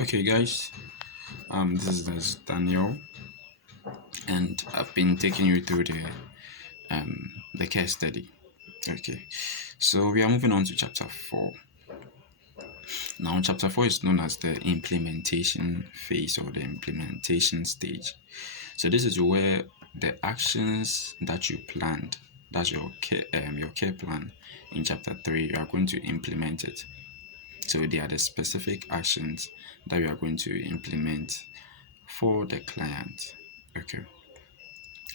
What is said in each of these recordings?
Okay, guys, this is Daniel, and I've been taking you through the case study. Okay, so we are moving on to chapter 4. Now, chapter 4 is known as the implementation phase or the implementation stage. So this is where the actions that you planned, that's your care plan in chapter 3, you are going to implement it. So they are the specific actions that you are going to implement for the client. Okay,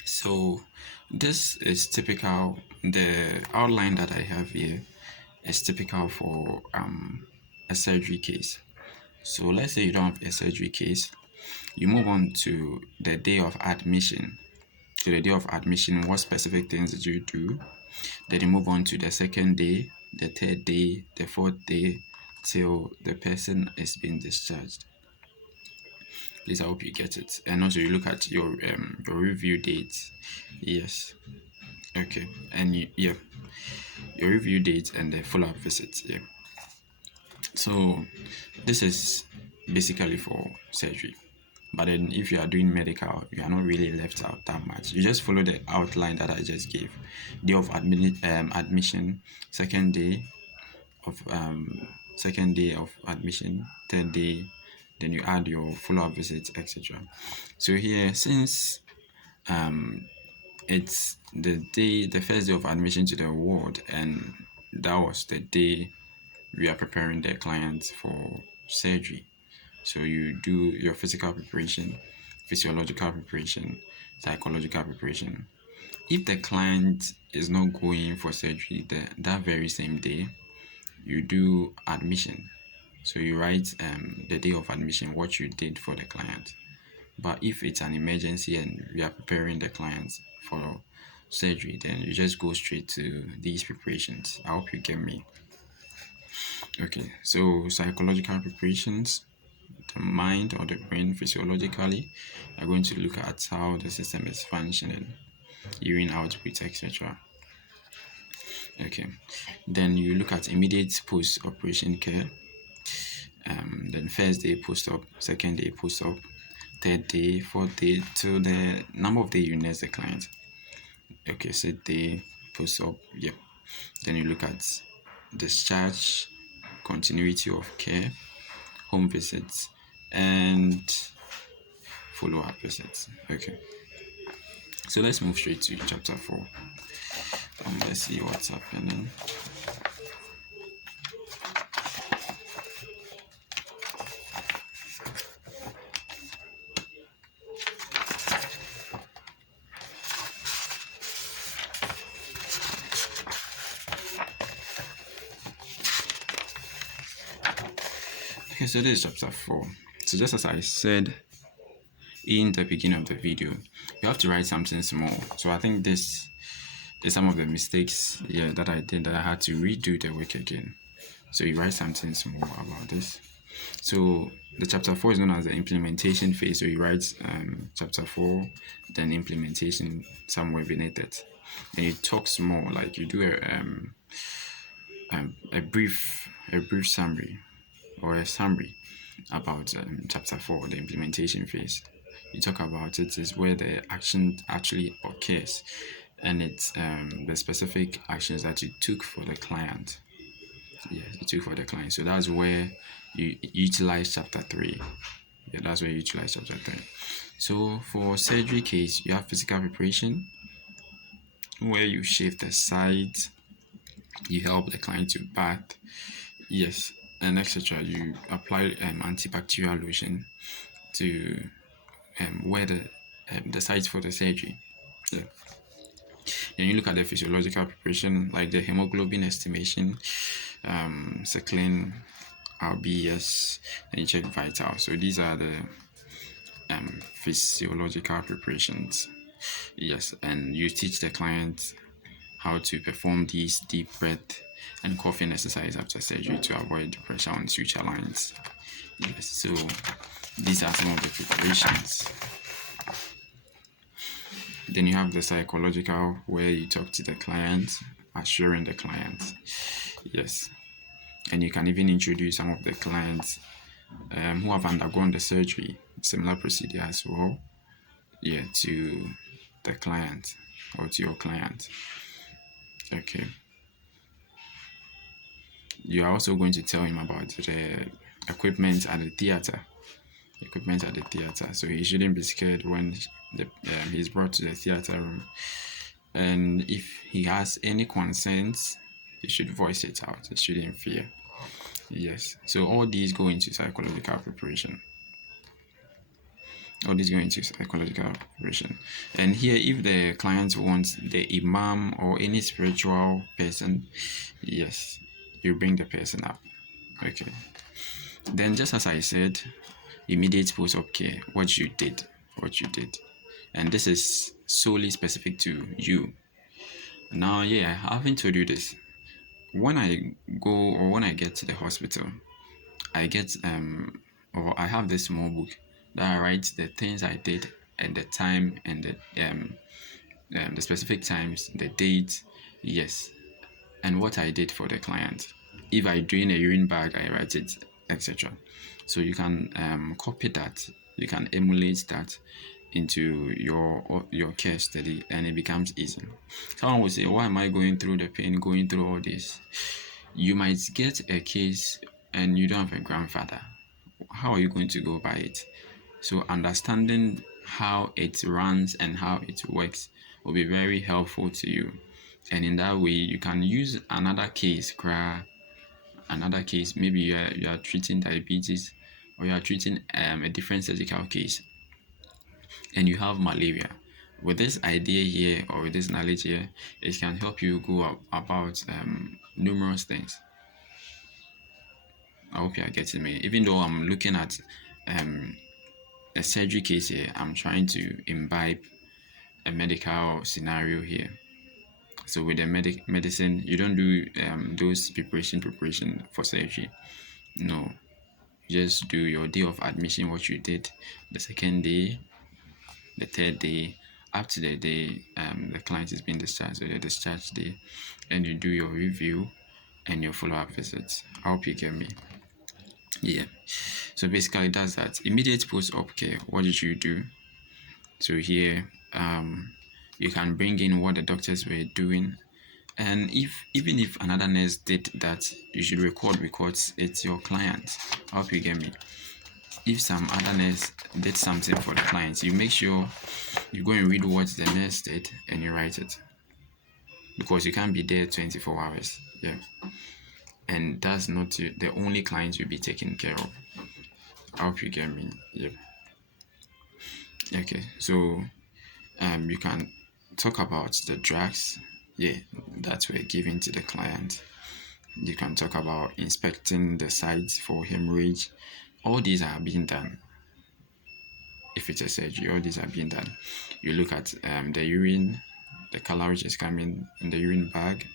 so this is typical. The outline that I have here is typical for a surgery case. So let's say you don't have a surgery case, you move on to the day of admission. To the day of admission, what specific things did you do? Then you move on to the second day, the third day, the fourth day, till the person is being discharged. Please, I hope you get it. And also you look at your review dates. Yes. Okay. And yeah, your review date and the follow-up visits. Yeah. So this is basically for surgery. But then if you are doing medical, you are not really left out that much. You just follow the outline that I just gave. Day of admission, second day of admission, third day, then you add your follow-up visits, etc. So here, since it's the first day of admission to the ward, and that was the day we are preparing the client for surgery. So you do your physical preparation, physiological preparation, psychological preparation. If the client is not going for surgery that very same day, you do admission. So you write the day of admission, what you did for the client. But if it's an emergency and we are preparing the clients for surgery, then you just go straight to these preparations. I hope you get me. Okay, so psychological preparations, the mind or the brain physiologically are going to look at how the system is functioning, urine output, etc. Okay, then you look at immediate post-operation care. Then first day post-op, second day post-op, third day, fourth day, till the number of days you nurse the client. Okay, so day post-op, yeah. Then you look at discharge, continuity of care, home visits, and follow-up visits. Okay, so let's move straight to chapter 4. Let's see what's happening. Okay, so this is chapter 4. So just as I said in the beginning of the video, you have to write something small. So I think this is some of the mistakes that I did, that I had to redo the work again. So you write something small about this. So the chapter 4 is known as the implementation phase. So you write chapter 4, then implementation somewhere beneath it. And you talk small, like you do a brief summary or a summary about chapter 4, the implementation phase. You talk about it is where the action actually occurs, and it's the specific actions that you took for the client. Yeah, you took for the client. So that's where you utilize chapter 3. Yeah, that's where you utilize chapter 3. So for surgery case, you have physical preparation, where you shave the sides, you help the client to bath, yes, and etc. You apply antibacterial lotion to wear the sites for the surgery. Yeah. Then you look at the physiological preparation, like the hemoglobin estimation, cycling, RBS, and you check vital. So these are the physiological preparations. Yes, and you teach the client how to perform these deep breath and coughing exercise after surgery to avoid pressure on suture lines. Yes, so these are some of the preparations. Then you have the psychological, where you talk to the client, assuring the client. Yes, and you can even introduce some of the clients who have undergone the surgery, similar procedure as well, to the client or to your client. Okay. You are also going to tell him about the equipment at the theater. So he shouldn't be scared when he's brought to the theater room. And if he has any concerns, he should voice it out. He shouldn't fear. Yes. So all these go into psychological preparation. And here, if the client wants the imam or any spiritual person, yes, you bring the person up. Okay. Then, just as I said, immediate post-op care, what you did. And this is solely specific to you. Now, I haven't told you this. When I go or when I get to the hospital, I get or I have this small book that I write the things I did and the time and the specific times, the date, yes, and what I did for the client. If I drain a urine bag, I write it, etc. So you can copy that, you can emulate that into your case study, and it becomes easy. Someone will say, why am I going through the pain, going through all this? You might get a case and you don't have a grandfather. How are you going to go by it? So understanding how it runs and how it works will be very helpful to you. And in that way, you can use another case, maybe you are treating diabetes, or you are treating a different surgical case, and you have malaria. With this idea here, or with this knowledge here, it can help you go about numerous things. I hope you are getting me. Even though I'm looking at a surgery case here, I'm trying to imbibe a medical scenario here. So with the medicine, you don't do those preparation for surgery. No, just do your day of admission, what you did, the second day, the third day, up to the day the client is being discharged, so the discharge day, and you do your review and your follow-up visits. I hope you get me. Yeah. So basically that's that. Immediate post-op care. What did you do? So here, you can bring in what the doctors were doing, and even if another nurse did that, you should record because it's your client. I hope you get me. If some other nurse did something for the client, you make sure you go and read what the nurse did and you write it, because you can't be there 24 hours. Yeah. And that's not the only client you'll be taking care of. I hope you get me. Yeah. Okay, so you can talk about the drugs that were given to the client. You can talk about inspecting the sites for hemorrhage. All these are being done. If it's a surgery, all these are being done. You look at the urine, the color which is coming in the urine bag,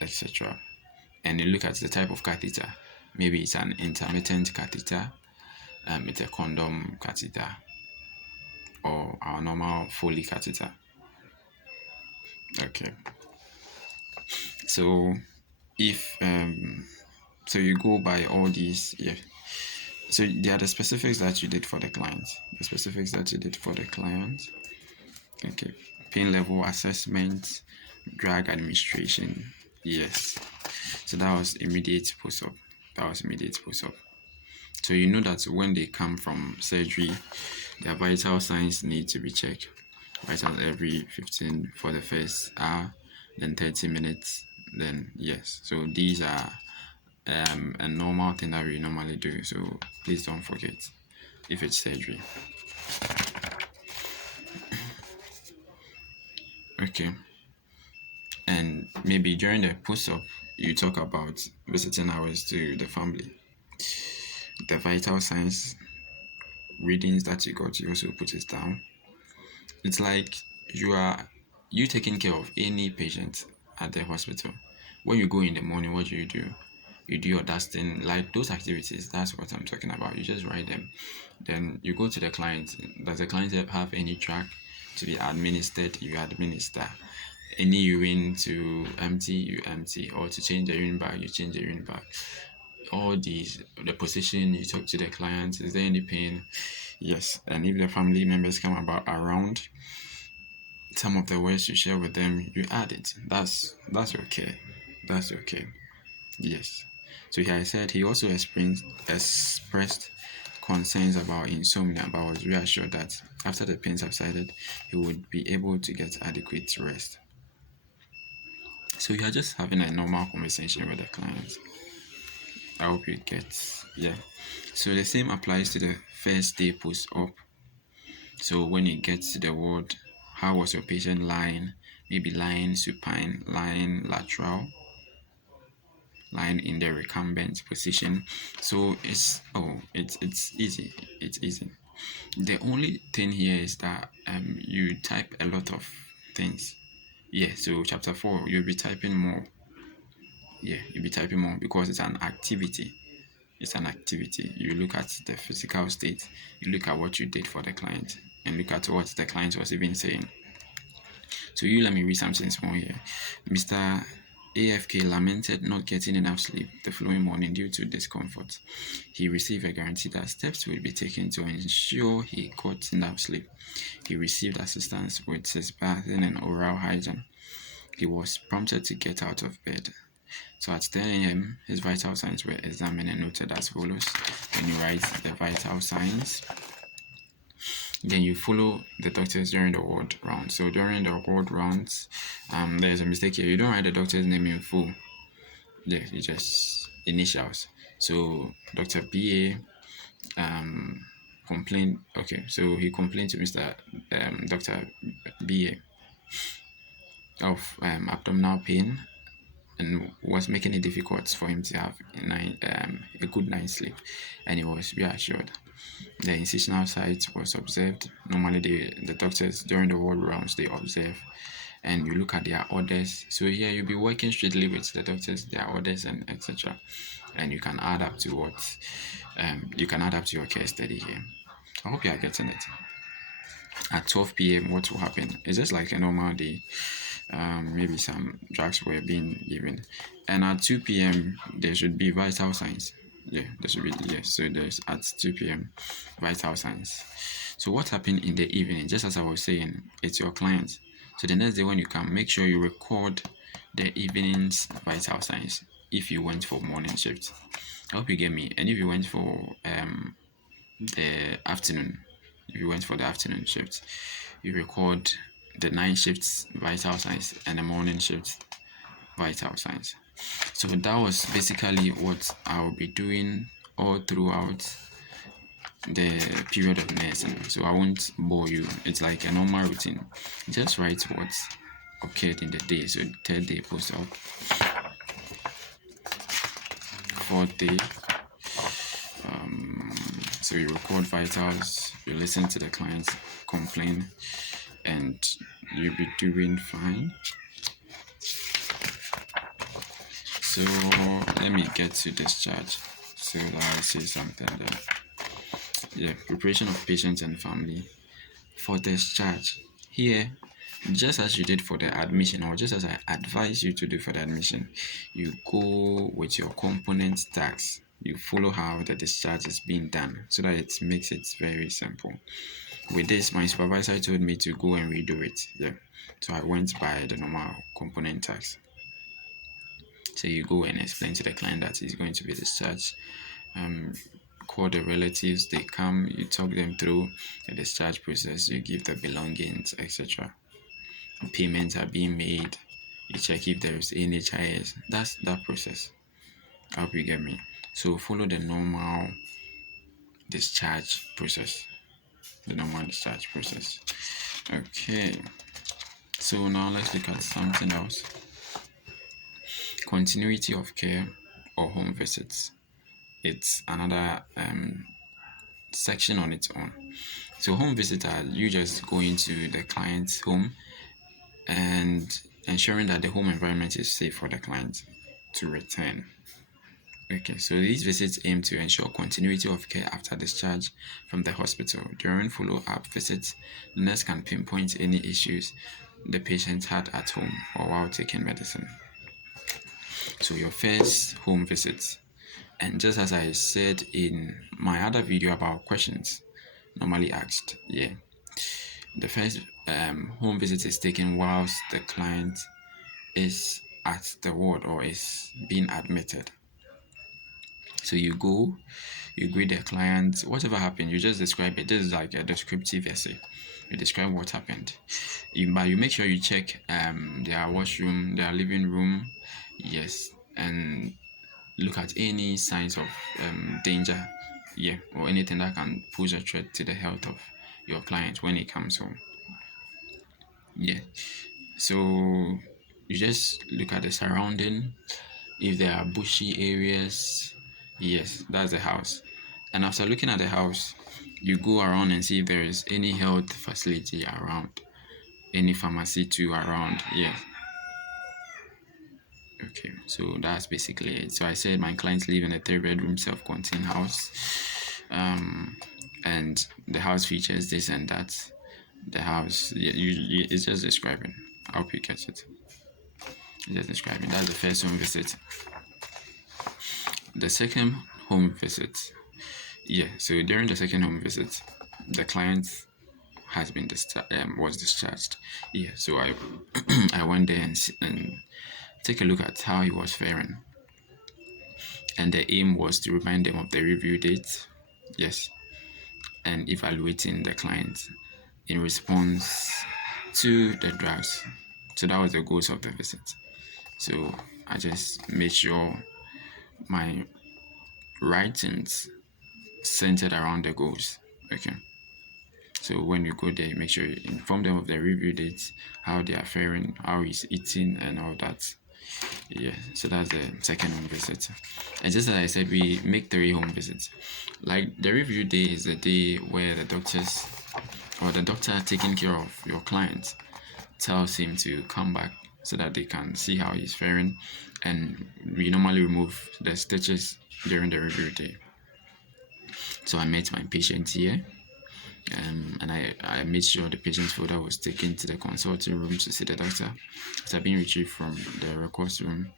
etc. And you look at the type of catheter. Maybe it's an intermittent catheter, it's a condom catheter, or our normal Foley catheter. Okay. So if so you go by all these, so there are the specifics that you did for the client. Okay. Pain level assessment, drug administration. Yes. So that was immediate post-op. So you know that when they come from surgery, their vital signs need to be checked. Vitals every 15 for the first hour, then 30 minutes, then yes. So these are a normal thing that we normally do. So please don't forget if it's surgery. Okay. And maybe during the post-op, you talk about visiting hours to the family. The vital signs readings that you got, you also put it down. It's like you taking care of any patient at the hospital. When you go in the morning, what do? You do your dusting, like those activities. That's what I'm talking about. You just write them. Then you go to the client. Does the client have any drug to be administered? You administer. Any urine to empty, you empty, or to change the urine bag, you change the urine bag. all these, the position, you talk to the client, is there any pain? Yes. And if the family members come about around, some of the words you share with them, you add it. That's okay. That's okay. Yes. So here I said he also expressed concerns about insomnia, but was reassured that after the pain subsided, he would be able to get adequate rest. So you are just having a normal conversation with the client. I hope you get, yeah. So the same applies to the first day post-op. So when you get to the ward, how was your patient lying? Maybe lying supine, lying lateral, lying in the recumbent position. So it's easy. It's easy. The only thing here is that you type a lot of things. Yeah, so chapter 4, you'll be typing more. Yeah, you'll be typing more because it's an activity. It's an activity. You look at the physical state, you look at what you did for the client, and look at what the client was even saying. So you let me read something small here. Mr. AFK lamented not getting enough sleep the following morning due to discomfort. He received a guarantee that steps will be taken to ensure he got enough sleep. He received assistance with his bathing and oral hygiene. He was prompted to get out of bed. So at 10 a.m., his vital signs were examined and noted as follows. Then you write the vital signs. Then you follow the doctors during the ward round. So during the ward rounds, there's a mistake here. You don't write the doctor's name in full. Yeah, you just initials. So Dr. BA complained. Okay, so he complained to Mr. Dr. BA of abdominal pain and was making it difficult for him to have a good night's sleep, and he was reassured. The incisional site was observed. Normally, the doctors during the ward rounds they observe, and you look at their orders. So here you'll be working strictly with the doctors, their orders, and etc. And you can add up to what you can add up to your case study here. I hope you are getting it. At 12 p.m., what will happen? It's just like a normal day. Maybe some drugs were being given, and at 2 p.m. there should be vital signs. Yeah, there should be, yes. So there's at 2 p.m. vital signs. So what happened in the evening? Just as I was saying, it's your client. So the next day when you come, make sure you record the evening's vital signs. If you went for morning shift, I hope you get me. And if you went for the afternoon, if you went for the afternoon shift, you record the night shifts vital signs and the morning shifts vital signs. So that was basically what I'll be doing all throughout the period of nursing. So I won't bore you. It's like a normal routine. Just write what occurred in the day. So third day post-op, fourth day. So you record vitals, you listen to the clients complain, and you'll be doing fine. So let me get to discharge. So I'll say something there. Yeah, preparation of patients and family for discharge. Here, just as you did for the admission, or just as I advise you to do for the admission, you go with your component tags. You follow how the discharge is being done so that it makes it very simple. With this, my supervisor told me to go and redo it. Yeah, so I went by the normal component tags. So you go and explain to the client that he's going to be discharged. Call the relatives, they come, you talk them through the discharge process, you give the belongings, etc. Payments are being made, you check if there is NHIS. That's that process. I hope you get me. So follow the normal discharge process. The normal discharge process. Okay. So now let's look at something else. Continuity of care or home visits. It's another section on its own. So home visit are you just going to the client's home and ensuring that the home environment is safe for the client to return. Okay, so these visits aim to ensure continuity of care after discharge from the hospital. During follow-up visits, the nurse can pinpoint any issues the patient had at home or while taking medicine. So your first home visit, And just as I said in my other video about questions normally asked, the first home visit is taken whilst the client is at the ward or is being admitted. So you go, you greet the client, whatever happened, you just describe it. This is like a descriptive essay. You describe what happened. But you make sure you check their washroom, their living room, yes, and look at any signs of danger, or anything that can pose a threat to the health of your client when he comes home. So you just look at the surrounding. If there are bushy areas, yes, that's the house. And after looking at the house, you go around and see if there is any health facility around, any pharmacy too around. Okay, so that's basically it. So I said my clients live in a 3-bedroom self-contained house, and the house features this and that. The house, it's just describing. I hope you catch it. It's just describing. That's the first home visit. The second home visit, so during the second home visit, the client has been was discharged. So I I went there and take a look at how he was faring, and the aim was to remind them of the review date, and evaluating the client in response to the drugs. So that was the goals of the visit. So I just made sure my writings centered around the goals. Okay. So when you go there, make sure you inform them of the review dates, how they are faring, how he's eating, and all that. So that's the second home visit. And just as I said, we make 3 home visits. Like the review day is the day where the doctors or the doctor taking care of your client tells him to come back so that they can see how he's faring, and we normally remove the stitches during the review day. So I met my patient here, and I made sure the patient's folder was taken to the consulting room to see the doctor. After being retrieved from the records room,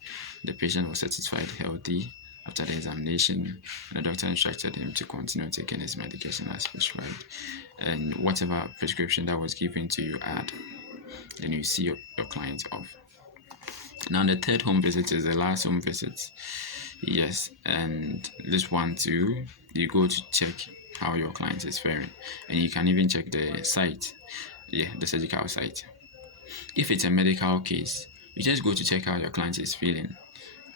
the patient was satisfied healthy after the examination, and the doctor instructed him to continue taking his medication as prescribed, and whatever prescription that was given to you add, then you see your client off. Now the third home visit is the last home visit. And this one too, you go to check how your client is faring, and you can even check the site, the surgical site. If it's a medical case, you just go to check how your client is feeling,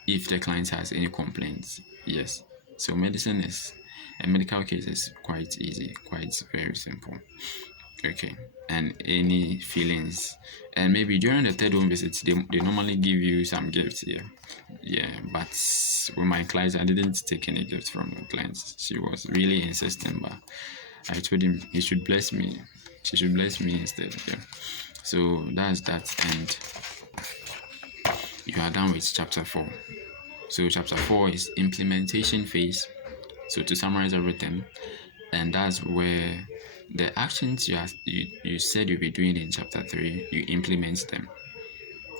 if the client has any complaints. So medicine is a medical case is quite easy, quite very simple. Okay, and any feelings, and maybe during the third home visit they normally give you some gifts but with my clients I didn't take any gifts from the clients. She was really insisting, but I told him he should bless me, she should bless me instead. So that's that, and you are done with chapter 4. So chapter 4 is implementation phase. So to summarize everything, and that's where the actions you said you'll be doing in chapter 3, you implement them.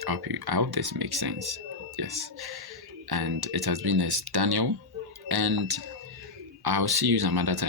I hope this makes sense. And it has been as Daniel, and I'll see you some other time.